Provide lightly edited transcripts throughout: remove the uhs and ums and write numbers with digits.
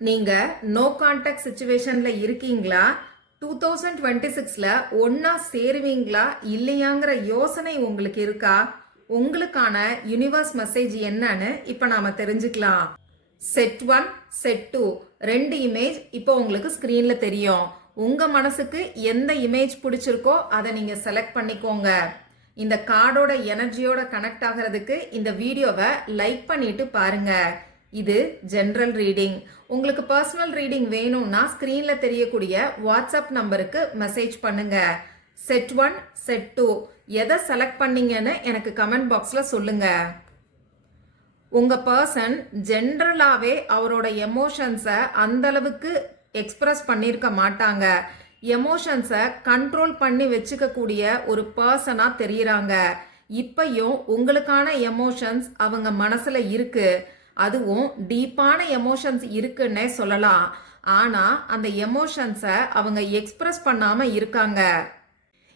நீங்க no contact சிச்சுவேஷன்ல இருக்கீங்களா? 2026ல ஒன்னா சேருவீங்களா இல்லையாங்கிற யோசனை உங்களுக்கு இருக்கா? உங்களுக்கான யூனிவர்ஸ் மெசேஜ் என்னன்னு இப்ப நாம தெரிஞ்சுக்கலாம். செட் 1, செட் 2 ரெண்டு இமேஜ் இப்போ உங்களுக்கு ஸ்கிரீன்ல தெரியும். உங்க மனசுக்கு எந்த இமேஜ் பிடிச்சிருக்கோ அதை நீங்க செலக்ட் பண்ணிக்கோங்க. இந்த கார்டோட எனர்ஜியோட கனெக்ட் ஆகிறதுக்கு இந்த வீடியோவை லைக் பண்ணிட்டு பாருங்க. இது ஜெனரல் ரீடிங். உங்களுக்கு பர்சனல் ரீடிங் வேணும்னா ஸ்கிரீன்ல தெரியக்கூடிய வாட்ஸ்அப் நம்பருக்கு மெசேஜ் பண்ணுங்க. செட் 1, செட் 2 எதை செலக்ட் பண்ணீங்கன்னு எனக்கு கமெண்ட் பாக்ஸ்ல சொல்லுங்க. உங்க பர்சன் ஜென்ரலாவே அவரோட எமோஷன்ஸை அந்த அளவுக்கு எக்ஸ்பிரஸ் பண்ணியிருக்க மாட்டாங்க. எமோஷன்ஸை கண்ட்ரோல் பண்ணி வச்சுக்க கூடிய ஒரு பர்சனா தெரியுறாங்க. இப்பயும் உங்களுக்கான எமோஷன்ஸ் அவங்க மனசுல இருக்கு. அதுவும் டீப்பான எமோஷன்ஸ் இருக்குன்னே சொல்லலாம். ஆனா அந்த எமோஷன்ஸை அவங்க எக்ஸ்பிரஸ் பண்ணாம இருக்காங்க.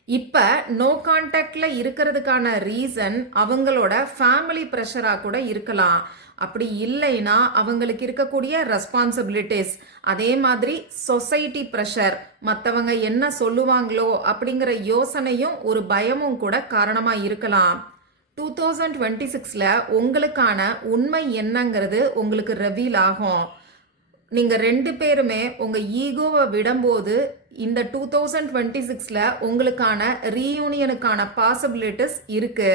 இப்ப நோ கான்டாக்ட்ல இருக்கிறதுக்கான ரீசன் அவங்களோட ஃபேமிலி ப்ரெஷரா கூட இருக்கலாம். அப்படி இல்லைன்னா அவங்களுக்கு இருக்கக்கூடிய ரெஸ்பான்சிபிலிட்டிஸ், அதே மாதிரி சொசைட்டி ப்ரெஷர், மற்றவங்க என்ன சொல்லுவாங்களோ அப்படிங்கிற யோசனையும் ஒரு பயமும் கூட காரணமா இருக்கலாம். 2026ல உங்களுக்கான உண்மை என்னங்கிறது உங்களுக்கு ரிவீல் ஆகும். நீங்க ரெண்டு பேருமே உங்க ஈகோவை விடும்போது இந்த 2026ல உங்களுக்கான ரீயூனியனுக்கான பாசிபிலிட்டிஸ் இருக்கு.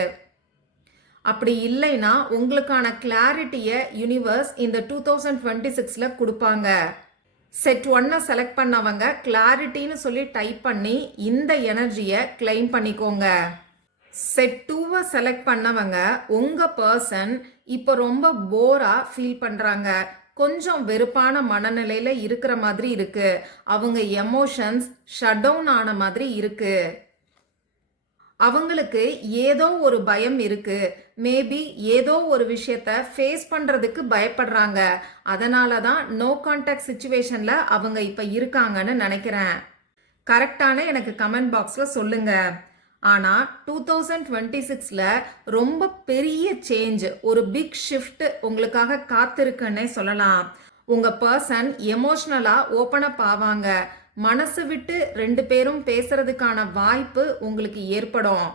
அப்படி இல்லைன்னா உங்களுக்கான கிளாரிட்டியை யூனிவர்ஸ் இந்த 2026ல கொடுப்பாங்க. செட் 1 செலக்ட் பண்ணவங்க கிளாரிட்டின்னு சொல்லி டைப் பண்ணி இந்த எனர்ஜியை கிளைம் பண்ணிக்கோங்க. செட் 2 செலக்ட் பண்ணவங்க உங்க பர்சன் இப்போ ரொம்ப போரா ஃபீல் பண்றாங்க. கொஞ்சம் வெறுப்பான மனநிலையில இருக்கிற மாதிரி இருக்கு. அவங்க எமோஷன்ஸ் ஷட் டவுன் ஆன மாதிரி இருக்கு. அவங்களுக்கு ஏதோ ஒரு பயம் இருக்கு. மேபி ஏதோ ஒரு விஷயத்த ஃபேஸ் பண்றதுக்கு பயப்படுறாங்க. அதனால தான் நோ கான்டாக்ட் சிச்சுவேஷன்ல அவங்க இப்ப இருக்காங்கன்னு நினைக்கிறேன். கரெக்டான எனக்கு கமெண்ட் பாக்ஸ்ல சொல்லுங்க. ஆனா 2026ல ரொம்ப பெரிய சேஞ்ச், ஒரு பிக் ஷிஃப்ட் உங்களுக்காக காத்திருக்குன்னே சொல்லலாம். உங்க பர்சன் எமோஷனலா ஓபன் அப் ஆவாங்க. மனசு விட்டு ரெண்டு பேரும் பேசுறதுக்கான வாய்ப்பு உங்களுக்கு ஏற்படும்.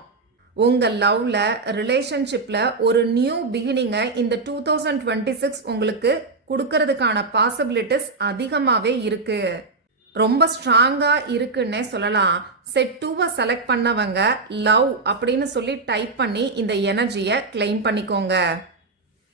உங்க லவ்ல, ரிலேஷன்ஷிப்ல ஒரு நியூ பிகினிங்கை இந்த 2026 உங்களுக்கு கொடுக்கறதுக்கான பாசிபிலிட்டிஸ் அதிகமாவே இருக்கு. ரொம்ப ஸ்ட்ராங்கா இருக்குன்னே சொல்லலாம். செட் 2 செலக்ட் பண்ணவங்க லவ் அப்படின்னு சொல்லி டைப் பண்ணி இந்த எனர்ஜியை கிளைம் பண்ணிக்கோங்க.